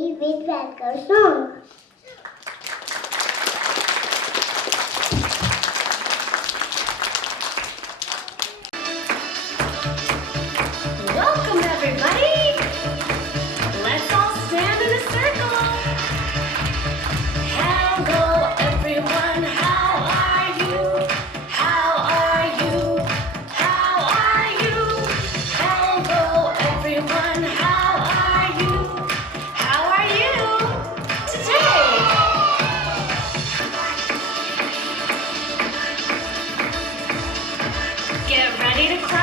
happy with welcome song. Welcome everybody! Let's all stand in a circle. Hello everyone, how are you? How are you? How are you? Hello everyone, how are you? How are you today? Get ready to clap.